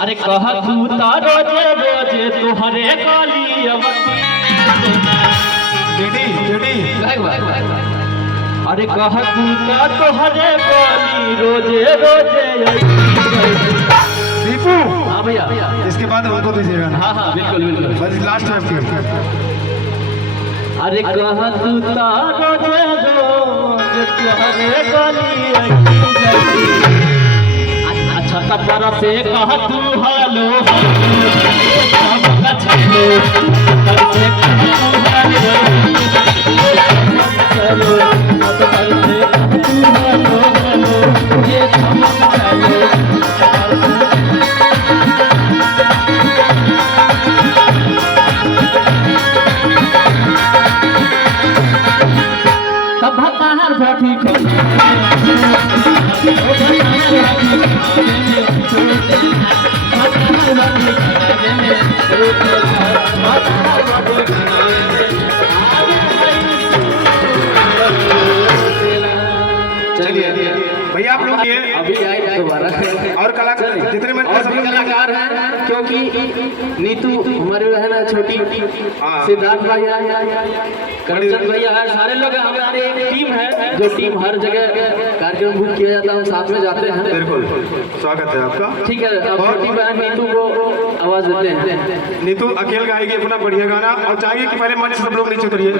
अरे कह तू तारो रोजे रोजे तुहरे काली अरे कह तू तुहरे काली रोजे रोजे दीपू। हाँ भैया, इसके बाद उनको दीजिएगा। हाँ हाँ बिल्कुल बिल्कुल। बस लास्ट टाइम के। अरे कह तू तारो रोजे रोजे तुहरे काली छत पर से कह तू हालो चलिए भैया आप लोग ये अभी आए दोबारा और कलाकार जितने मन सभी कलाकार हैं, क्योंकि नीतू हमारे है ना छोटी, सिद्धार्थ भैया, करमचंद भैया है, सारे लोग हमारे एक टीम है, जो टीम हर जगह कार्यक्रम बुक किया जाता है, हम साथ में जाते हैं। बिल्कुल स्वागत है आपका। ठीक है, छोटी बहन नीतू को आवाज देते हैं। नीतू अकेले गाएगी अपना बढ़िया गाना और चाहिए कि पहले मंच सब लोग नीचे उतरिए।